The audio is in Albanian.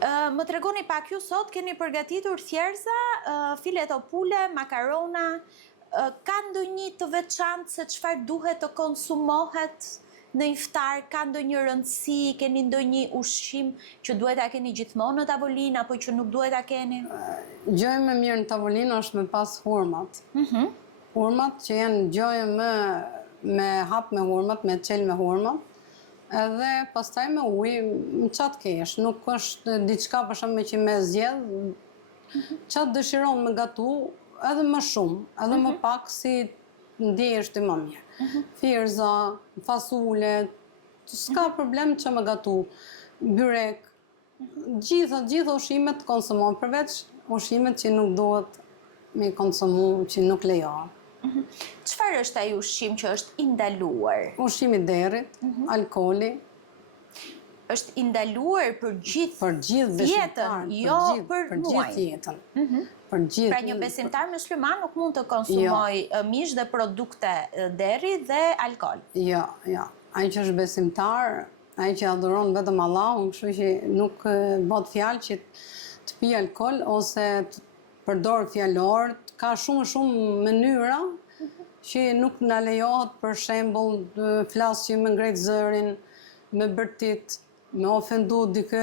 Më tregoni pak, ju sot keni përgatitur thjerza, filet o pule, makarona, ka ndonjë të veçantë se çfarë duhet të konsumohet në iftar, ka ndonjë rëndësi, keni ndonjë ushqim që duhet ta keni gjithmonë në tavolinë apo që nuk duhet ta keni? Gjë më mirë në tavolinë është me pas hurmat. Hurmat që janë gjë me hap me hurmat, me çel me hurmat. Edhe pastaj me ujë, në qatë kesh, nuk është diçka për shembull që me zgjedh, qatë dëshiron me gatu, edhe më shumë, edhe më pak si ndihesh ti më mirë. Thjerza, fasule, s'ka problem që me gatu, byrek, gjitha ushqimet konsumon, përveç ushqimet që nuk duhet me konsumu, që nuk lejohen. Çfarë është ai ushqim që është i ndaluar? Ushqimi i derrit, alkooli. Është i ndaluar për gjithë jetën, jo për muaj. Gjithë jetën. Për gjithë. Pra një besimtar musliman nuk mund të konsumojë mish dhe produkte derri dhe alkool. Jo. Ai që është besimtar, ai që adhuron vetëm Allahun, kështu që nuk bëhet fjalë që të pi alkool ose të përdor fjalor, ka shumë mënyra që nuk na lejohet, për shembull, të flasë që me ngret zërin, me bërtit, me ofendu dikë